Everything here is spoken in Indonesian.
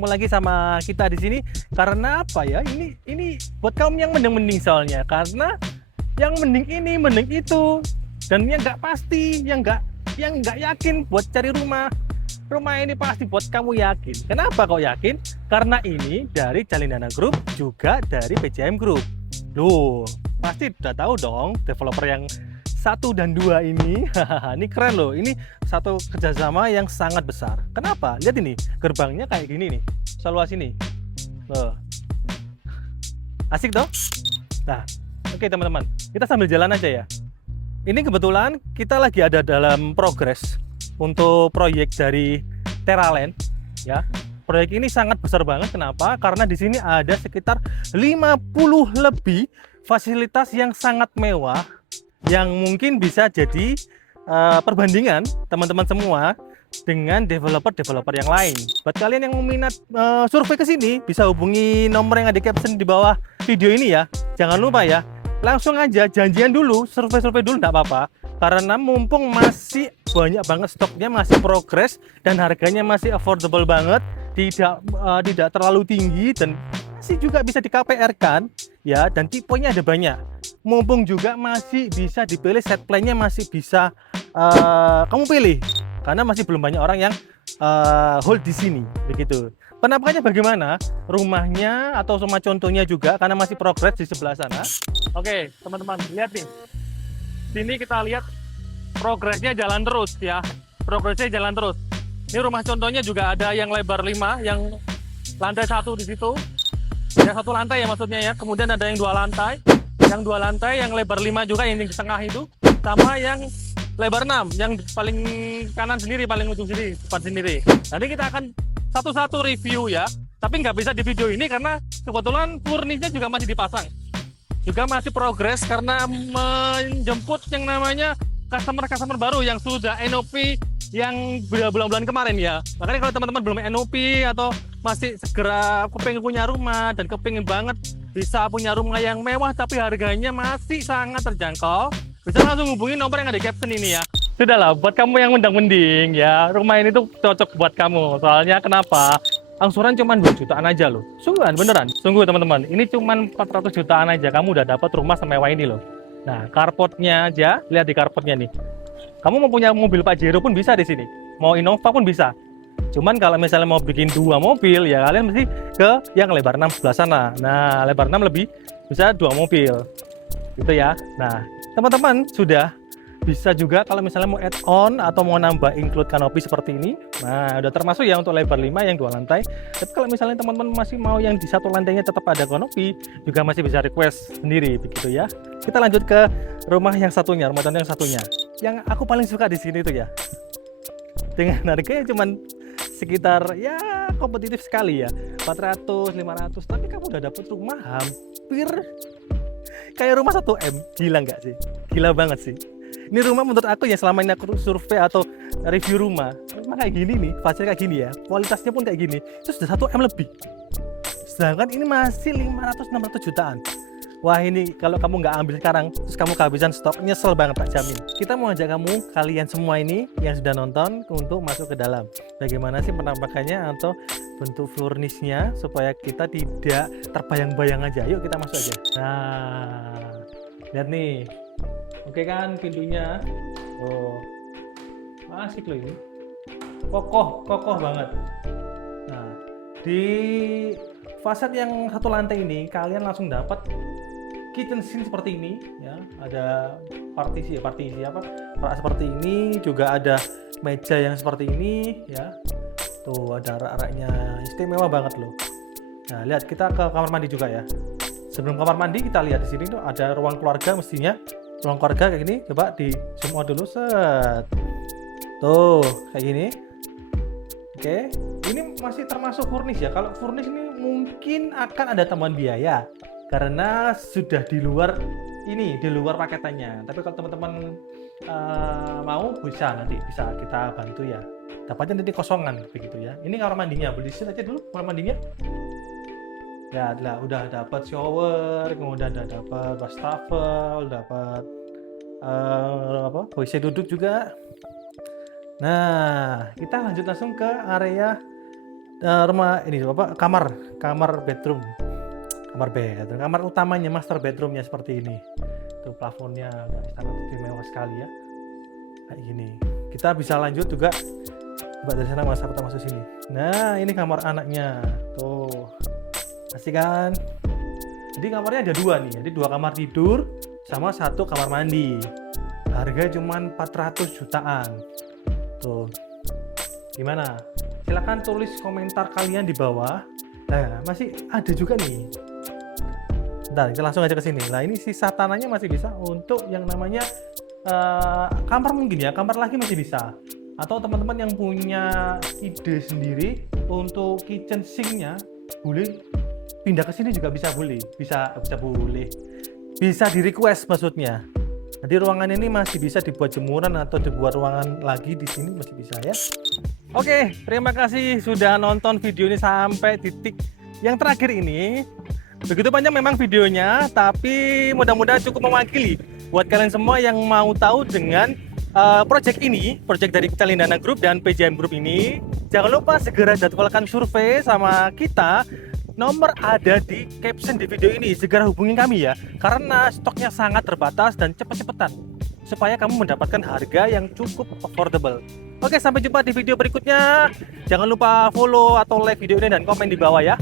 ketemu lagi sama kita di sini karena apa ya? Ini buat kamu yang mending-mending soalnya karena yang mending ini, mending itu, dan yang nggak pasti, yang nggak yakin buat cari rumah. Rumah ini pasti buat kamu yakin. Kenapa kok yakin? Karena ini dari Jalindana Group juga dari PJM Group. Loh, pasti udah tahu dong developer yang 1 dan 2 ini. Ini keren loh. Ini satu kerjasama yang sangat besar. Kenapa? Lihat ini, gerbangnya kayak gini nih. Seluas ini. Loh. Asik dong? Nah, oke teman-teman. Kita sambil jalan aja ya. Ini kebetulan kita lagi ada dalam progres untuk proyek dari Teraland ya. Proyek ini sangat besar banget. Kenapa? Karena di sini ada sekitar 50 lebih fasilitas yang sangat mewah yang mungkin bisa jadi perbandingan teman-teman semua dengan developer-developer yang lain. Buat kalian yang minat survei ke sini, bisa hubungi nomor yang ada di caption di bawah video ini ya. Jangan lupa ya, langsung aja janjian dulu, survei-survei dulu nggak apa-apa. Karena mumpung masih banyak banget stoknya, masih progres dan harganya masih affordable banget, tidak terlalu tinggi dan masih juga bisa di KPR kan ya, dan tipenya ada banyak. Mumpung juga masih bisa dipilih, set plan-nya masih bisa kamu pilih karena masih belum banyak orang yang hold di sini begitu. Penampakannya bagaimana rumahnya atau sama contohnya juga karena masih progres di sebelah sana. Oke teman-teman, lihat nih, sini kita lihat progresnya jalan terus ya, progresnya jalan terus. Ini rumah contohnya juga ada yang lebar 5, yang lantai 1 di situ, yang 1 lantai ya maksudnya ya. Kemudian ada yang 2 lantai, yang 2 lantai yang lebar 5 juga, yang di tengah itu, sama yang lebar 6, yang paling kanan sendiri, paling ujung sini, depan sendiri. Nanti kita akan satu-satu review ya, tapi nggak bisa di video ini karena kebetulan furnisnya juga masih dipasang, juga masih progres karena menjemput yang namanya customer baru yang sudah NOP yang bulan-bulan kemarin ya. Makanya kalau teman-teman belum NOP atau masih segera kepingin punya rumah dan kepingin banget bisa punya rumah yang mewah tapi harganya masih sangat terjangkau, bisa langsung hubungi nomor yang ada di caption ini ya. Sudahlah, buat kamu yang mendang-mending ya, rumah ini tuh cocok buat kamu. Soalnya kenapa? Angsuran cuma 2 jutaan aja loh. Sungguhan, beneran. Sungguh teman-teman, ini cuma 400 jutaan aja kamu udah dapat rumah semewah ini loh. Nah, carportnya aja, lihat di carportnya nih. Kamu mau punya mobil Pajero pun bisa di sini. Mau Innova pun bisa. Cuman kalau misalnya mau bikin 2 mobil ya kalian mesti ke yang lebar 6 sebelah sana. Nah, lebar 6 lebih bisa 2 mobil. Gitu ya. Nah, teman-teman sudah bisa juga kalau misalnya mau add on atau mau nambah include kanopi seperti ini. Nah, udah termasuk ya untuk lebar 5 yang 2 lantai. Tapi kalau misalnya teman-teman masih mau yang di 1 lantainya tetap ada kanopi, juga masih bisa request sendiri begitu ya. Kita lanjut ke rumah yang satunya, rumah contoh yang satunya. Yang aku paling suka di sini tuh ya, dengan harganya cuman sekitar ya kompetitif sekali ya, 400, 500, tapi kamu udah dapet rumah hampir kayak rumah 1M. Gila nggak sih? Gila banget sih. Ini rumah menurut aku ya, selama ini aku survei atau review rumah kayak gini nih, fasilitas kayak gini ya, kualitasnya pun kayak gini, itu sudah 1M lebih. Sedangkan ini masih 500-600 jutaan. Wah, ini kalau kamu nggak ambil sekarang, terus kamu kehabisan stok, nyesel banget tak jamin. Kita mau ajak kalian semua ini yang sudah nonton untuk masuk ke dalam. Bagaimana sih penampakannya atau bentuk furnishnya supaya kita tidak terbayang-bayang aja. Yuk kita masuk aja. Nah, lihat nih. Oke kan pintunya. Oh, asik loh ini. Kokoh banget. Nah, di fasad yang 1 lantai ini kalian langsung dapat kitchen scene seperti ini ya, ada partisi apa rak seperti ini, juga ada meja yang seperti ini ya, tuh ada rak-raknya istimewa banget loh. Nah, lihat kita ke kamar mandi juga ya. Sebelum kamar mandi kita lihat di sini tuh ada ruang keluarga, mestinya ruang keluarga kayak gini. Coba di zoom out dulu, set, tuh kayak gini. Oke, ini masih termasuk furnish ya. Kalau furnish ini mungkin akan ada tambahan biaya karena sudah di luar ini, di luar paketannya. Tapi kalau teman-teman mau bisa kita bantu ya. Dapatnya nanti kosongan begitu ya. Ini kamar mandinya, boleh di aja dulu kamar mandinya. Ya, udah dapat shower, kemudian udah dapat wastafel, dapat WC duduk juga. Nah, kita lanjut langsung ke area rumah ini apa kamar bedroom. Kamar utamanya, master bedroomnya seperti ini. Tuh plafonnya sangat istimewa sekali ya. Kayak gini. Kita bisa lanjut juga. Coba dari sana Mas, kita masuk sini. Nah, ini kamar anaknya. Tuh. Asik kan? Jadi kamarnya ada 2 nih. Jadi 2 kamar tidur sama 1 kamar mandi. Harga cuman 400 jutaan. Tuh. Gimana? Silahkan tulis komentar kalian di bawah. Nah, masih ada juga nih. Bentar, kita langsung aja ke sini. Nah, ini sisa tanahnya masih bisa untuk yang namanya kamar mungkin ya, kamar lagi masih bisa. Atau teman-teman yang punya ide sendiri untuk kitchen sink-nya, boleh pindah ke sini juga bisa boleh. Bisa di request maksudnya. Jadi ruangan ini masih bisa dibuat jemuran atau dibuat ruangan lagi di sini masih bisa ya. Oke, terima kasih sudah nonton video ini sampai titik yang terakhir ini. Begitu panjang memang videonya, tapi mudah-mudahan cukup mewakili buat kalian semua yang mau tahu dengan project dari Calindana Group dan PJM Group ini. Jangan lupa segera jadwalkan survei sama kita. Nomor ada di caption di video ini. Segera hubungi kami ya, karena stoknya sangat terbatas dan cepat-cepatan supaya kamu mendapatkan harga yang cukup affordable. Oke, sampai jumpa di video berikutnya. Jangan lupa follow atau like video ini dan komen di bawah ya.